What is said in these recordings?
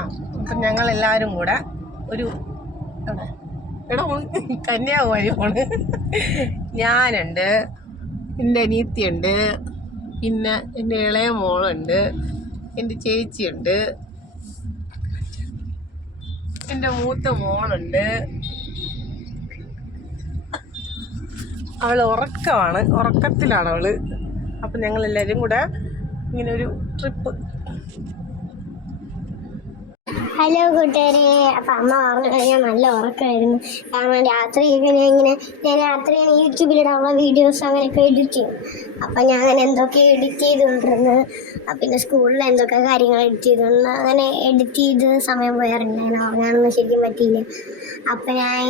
അപ്പം ഞങ്ങളെല്ലാവരും കൂടെ ഒരു എടാ കന്യാകുമാരി പോണ്. ഞാനുണ്ട്, എൻ്റെ അനിയത്തിയുണ്ട്, പിന്നെ എൻ്റെ ഇളയ മോളുണ്ട്, എൻ്റെ ചേച്ചിയുണ്ട്, എൻ്റെ മൂത്ത മോളുണ്ട്. അവൾ ഉറക്കത്തിലാണ് അവള്. അപ്പം ഞങ്ങളെല്ലാവരും കൂടെ ഇങ്ങനെ ഒരു ട്രിപ്പ്. ഹലോ കൂട്ടുകാരെ, അപ്പം അമ്മ പറഞ്ഞു കഴിഞ്ഞാൽ നല്ല ഉറക്കമായിരുന്നു. കാരണം രാത്രിയൊക്കെ ഞാൻ രാത്രിയാണ് യൂട്യൂബിലിടാനുള്ള വീഡിയോസ് അങ്ങനെയൊക്കെ എഡിറ്റ് ചെയ്യും. അപ്പം ഞാൻ അങ്ങനെ എന്തൊക്കെ എഡിറ്റ് ചെയ്തുകൊണ്ടിരുന്നു. പിന്നെ സ്കൂളിൽ എന്തൊക്കെ കാര്യങ്ങൾ എഡിറ്റ് ചെയ്തുകൊണ്ട് അങ്ങനെ എഡിറ്റ് ചെയ്ത് സമയം പോയാറുണ്ടായിരുന്നു. ഉറങ്ങാനൊന്നും ശരിക്കും പറ്റിയില്ല. അപ്പം ഞാൻ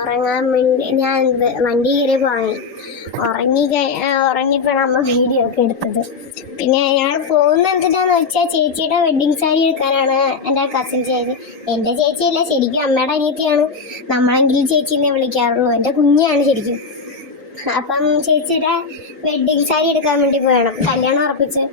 ഉറങ്ങാൻ വേണ്ടി ഞാൻ വണ്ടി കയറിയപ്പോൾ ഉറങ്ങിയപ്പോഴാണ് അമ്മ വീഡിയോ ഒക്കെ എടുത്തത്. പിന്നെ ഞങ്ങൾ പോകുന്ന എന്തിനാന്ന് വെച്ചാൽ ചേച്ചിയുടെ വെഡ്ഡിങ് സാരി എടുക്കാനാണ്. എൻ്റെ കസിൻ ചേച്ചി, എൻ്റെ ചേച്ചിയല്ല, ശരിക്കും അമ്മയുടെ അനിയത്തിയാണ്. നമ്മളെങ്കിലും ചേച്ചിന്നേ വിളിക്കാറുള്ളൂ, എൻ്റെ കുഞ്ഞാണ് ശരിക്കും. അപ്പം ചേച്ചിയുടെ വെഡ്ഡിങ് സാരി എടുക്കാൻ വേണ്ടി പോയണം. കല്യാണം ഉറപ്പിച്ച്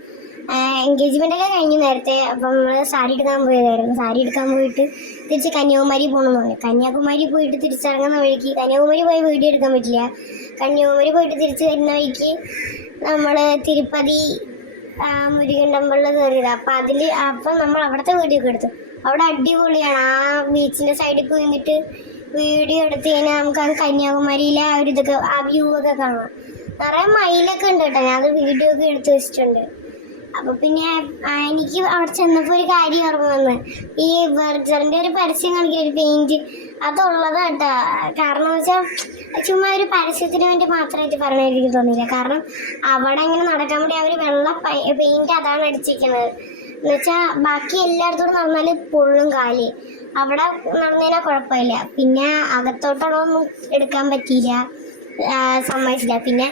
എൻഗേജ്മെൻ്റ് ഒക്കെ കഴിഞ്ഞു നേരത്തെ. അപ്പം നമ്മൾ സാരി എടുക്കാൻ പോയതായിരുന്നു. സാരി എടുക്കാൻ പോയിട്ട് തിരിച്ച് കന്യാകുമാരി പോകണമെന്ന് പറഞ്ഞു. കന്യാകുമാരി പോയിട്ട് തിരിച്ചിറങ്ങുന്ന വഴിക്ക്, കന്യാകുമാരി പോയി വീഡിയോ എടുക്കാൻ പറ്റില്ല. കന്യാകുമാരി പോയിട്ട് തിരിച്ച് വരുന്ന വഴിക്ക് നമ്മൾ തിരുപ്പതി മുരുകൻ ടെമ്പിളിൽ കയറിയത്. അപ്പം നമ്മൾ അവിടുത്തെ വീഡിയോ ഒക്കെ എടുത്തു. അവിടെ അടിപൊളിയാണ്. ആ ബീച്ചിൻ്റെ സൈഡിൽ പോയി നിന്നിട്ട് വീഡിയോ എടുത്ത് കഴിഞ്ഞാൽ നമുക്ക് ആ കന്യാകുമാരിയിലെ ആ ഒരു ഇതൊക്കെ, ആ വ്യൂ ഒക്കെ കാണാം. നിറയെ മയിലൊക്കെ ഉണ്ട് കേട്ടോ. ഞാനത് വീഡിയോ ഒക്കെ എടുത്ത് വെച്ചിട്ടുണ്ട്. അപ്പോൾ പിന്നെ എനിക്ക് അവിടെ ചെന്നപ്പോൾ ഒരു കാര്യം ഓർമ്മ വന്ന്, ഈ ബർജറിൻ്റെ ഒരു പരസ്യം കാണിക്കുന്ന ഒരു പെയിൻറ്റ് അതുള്ളത് കേട്ടോ. കാരണം എന്ന് വെച്ചാൽ ചുമ്മാ ഒരു പരസ്യത്തിന് വേണ്ടി മാത്രമായിട്ട് പറയണ എനിക്ക് തോന്നിയില്ല. കാരണം അവിടെ ഇങ്ങനെ നടക്കാൻ വേണ്ടി അവർ വെള്ള പെയിൻറ്റ് അതാണ് അടിച്ചിരിക്കുന്നത്. എന്നുവെച്ചാൽ ബാക്കി എല്ലായിടത്തോടും നടന്നാൽ പൊള്ളും കാല്. അവിടെ നടന്നതിനാൽ കുഴപ്പമില്ല. പിന്നെ അകത്തോട്ടൊന്നും എടുക്കാൻ പറ്റിയില്ല, സമ്മതിച്ചില്ല. പിന്നെ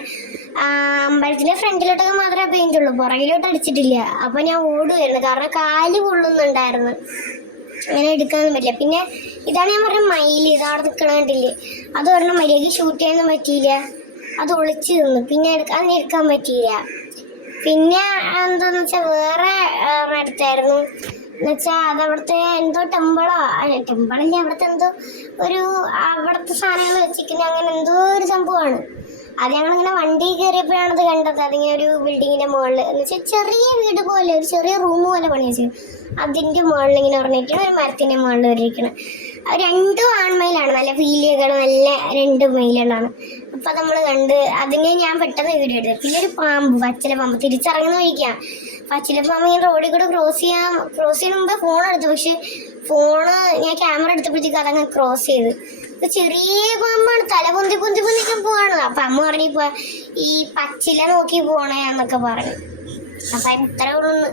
അമ്പലത്തിൻ്റെ ഫ്രണ്ടിലോട്ടൊക്കെ മാത്രമേ പെയിൻ്റ് ഉള്ളൂ, പുറകിലോട്ട് അടിച്ചിട്ടില്ല. അപ്പോൾ ഞാൻ ഓടുമായിരുന്നു, കാരണം കാല് പൊള്ളുന്നുണ്ടായിരുന്നു. അങ്ങനെ എടുക്കാനൊന്നും പറ്റില്ല. പിന്നെ ഇതാണ് ഞാൻ പറഞ്ഞ മയിൽ, ഇതവിടെ നിൽക്കണ കണ്ടില്ലേ, അത് പറഞ്ഞ മര്യാദയ്ക്ക് ഷൂട്ട് ചെയ്യാനൊന്നും പറ്റിയില്ല. അത് ഒളിച്ചു നിന്നു. പിന്നെ അതിന് എടുക്കാൻ പറ്റിയില്ല. പിന്നെ എന്താന്ന് വെച്ചാൽ വേറെ എടുത്തായിരുന്നു. എന്നുവെച്ചാൽ അതവിടുത്തെ എന്തോ ടെമ്പിളിൻ്റെ അവിടുത്തെ എന്തോ അവിടുത്തെ സാധനങ്ങൾ വെച്ചിരിക്കുന്ന അങ്ങനെ എന്തോ ഒരു സംഭവമാണ്. അത് ഞങ്ങളിങ്ങനെ വണ്ടി കയറിയപ്പോഴാണ് അത് കണ്ടത്. അതിങ്ങനെ ഒരു ബിൽഡിങ്ങിൻ്റെ മുകളിൽ, എന്ന് വെച്ചാൽ ചെറിയ വീട് പോലെ, ഒരു ചെറിയ റൂം പോലെ പണി വെച്ചു. അതിൻ്റെ മുകളിൽ ഇങ്ങനെ ഉറങ്ങിയിരിക്കണം, ഒരു മരത്തിൻ്റെ മുകളിൽ വരിയിരിക്കണം. രണ്ടും ആൺമയിലാണ്, നല്ല പീലികൾ, നല്ല 2 മയിലുകളാണ്. അപ്പം നമ്മൾ കണ്ട് അതിനെ ഞാൻ പെട്ടെന്ന് വീഡിയോ എടുത്തു. പിന്നെ ഒരു പാമ്പ്, പച്ചില പാമ്പ് തിരിച്ചിറങ്ങുന്ന വഴിക്കാം. പച്ചില പാമ്പ് ഇങ്ങനെ റോഡിൽ കൂടെ ക്രോസ് ചെയ്യുന്ന മുമ്പ് ഫോൺ എടുത്തു. പക്ഷെ ഫോണ് ഞാൻ ക്യാമറ എടുത്തപ്പോഴത്തേക്ക് അതങ്ങ് ക്രോസ് ചെയ്ത്. ചെറിയ പാമ്പാണ്, തല പൊന്തി പോവാണ്. അപ്പം അമ്മ പറഞ്ഞിപ്പോ ഈ പച്ചില നോക്കി പോണേ എന്നൊക്കെ പറഞ്ഞു. അപ്പം ഇത്ര ഉള്ളൂ.